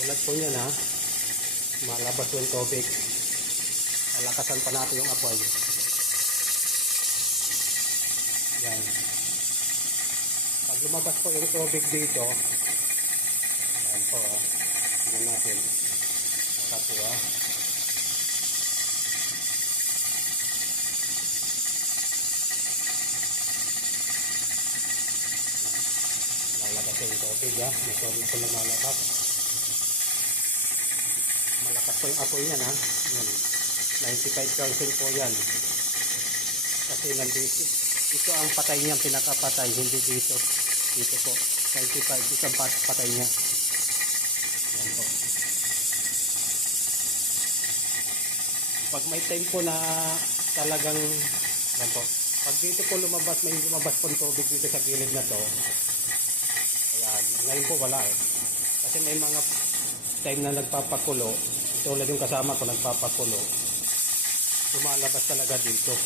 Tulad po yan ha. Malabas yung tubig. Malakasan pa natin yung apoy. Yan. Pag lumabas po yung tubig dito, yan po. Tingnan natin. Baka po ah. Lalabas yung tubig ha. May tubig po lumalabas. Malakas po yung apoy niyan ha. Yan. 95% po yan. Kasi nandito. Ito ang patay niya, pinakapatay. Hindi dito. Dito po. 95. Ito ang pat- patay niya. Yan po. Pag may time po na talagang yan po. Pag dito po lumabas, may lumabas po tubig dito sa gilid na to. Ayan. Ngayon po wala eh. Kasi may mga time na nagpapakulo. Tulad yung kasama ko nagpapakulo. Lumalabas talaga dito.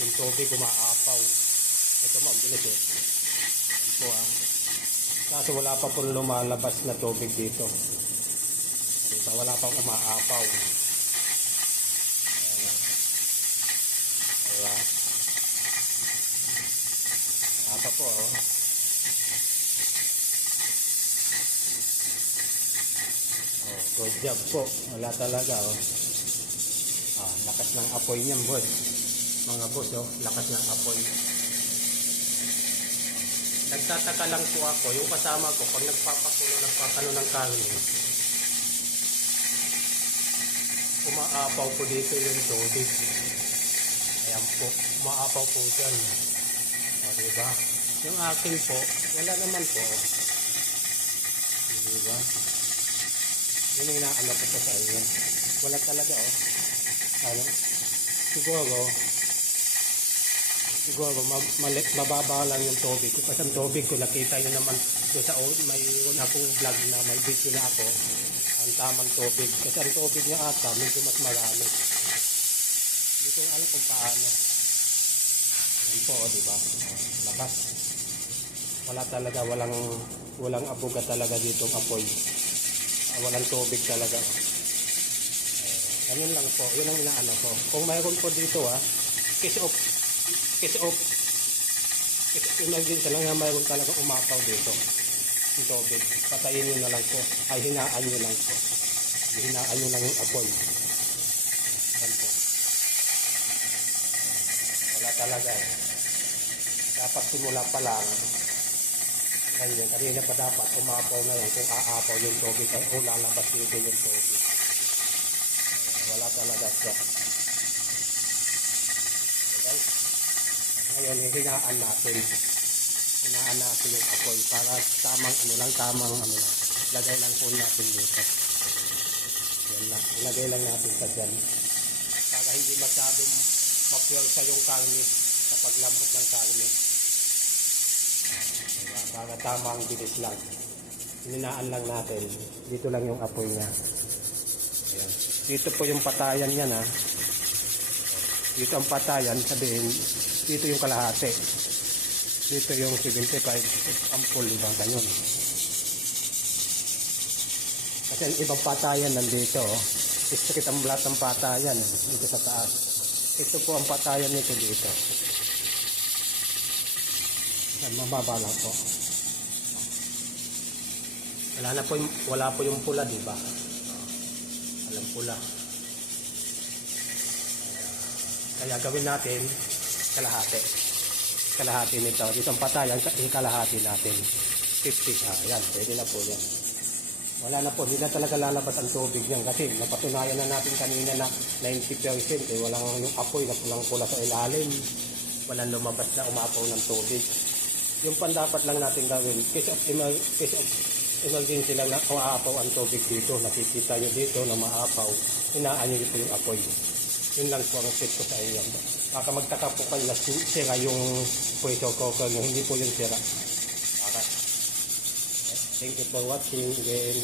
Yung tubig umaapaw. Ito mo, bilis eh. Po ah. Kaso wala pa po lumalabas na tubig dito. Diba? Wala pang umaapaw. Ah. Diba? Wala pa po oh. Oh, good job po. Wala talaga oh. Ah, lakas ng apoy niyan, boss. Mga boss, oh, lakas ng apoy. Nagtataka lang po ako, yung kasama ko, pag nagpapakulo, nagpapano ng kanin, umaapaw po dito yung tubig. Ayan po, umaapaw po dyan. O, diba? Yung akin po, wala naman po. Diba? Yun yung inaano ko sa inyo. Wala talaga, oh. Ano? Siguro, siguro, ma- mali- mababa lang yung tubig ko. Kasi ang tubig ko, nakita nyo naman doon sa o- may yun akong vlog na may video na ako. Ang tamang tubig. Kasi ang tubig niya ata, medyo mas marami. Hindi ko alam kung paano. Ayan po, oh, di ba? Lakas. Wala talaga, walang walang abuga talaga dito apoy. Ah, walang tubig talaga. Ganun lang po. Yun ang inaano ko. Kung mayroon po dito ha, kiss off. Kiss off. Kiss off. Emergency lang na mayroon talaga umapaw dito. Yung tubig. Patayin nyo na lang po. Ay, hinaan nyo lang po. Hinaan nyo lang yung apoy. Yan po. Wala talaga eh. Dapat simula pa lang. Ganyan. Kanina pa dapat umapaw na yan. Kung aapaw yung tubig o lalabas dito yung tubig. Wala talaga siya. Okay? Ngayon, hinaan natin. Hinaan natin yung apoy para tamang ano lang, tamang ano lang. Lagay lang po natin dito. Yan lang. Ilagay lang natin sa dyan. Para hindi masyadong mapyolsa yung karne sa paglambot ng karne. Para tamang bilis lang. Hinaan lang natin. Dito lang yung apoy niya. Ayan. Dito po yung patayan yan ha. Dito ang patayan, sabihin, dito yung kalahati. Dito yung 75 ampul, ibang ganyan. Kasi ang ibang patayan nandito. Oh. Straight ang lahat ng patayan eh, dito sa taas. Ito po ang patayan nito dito. Yan, mababa lang po. Wala na po yung, wala po yung pula, di ba? Walang pula. Kaya gawin natin kalahati. Kalahati nito. Dito ang patayan, kalahati natin. 50. Ah, yan. Pwede na po yan. Wala na po. Hindi na talaga lalabas ang tubig niyan. Kasi napatunayan na natin kanina na 90%. Eh, walang yung apoy na pulang pula sa ilalim. Walang lumabas na umapaw ng tubig. Yung pan dapat lang natin gawin. Case of, case of emergency lang na umaapaw ang tubig dito. Nakikita nyo dito na maapaw. Hinaan nyo po yung apoy. Yun lang po ang tip ko sa inyo. Baka magtaka po kayo na si- sira yung pressure cooker nyo. Hindi po yung sira. Okay. Thank you for watching again.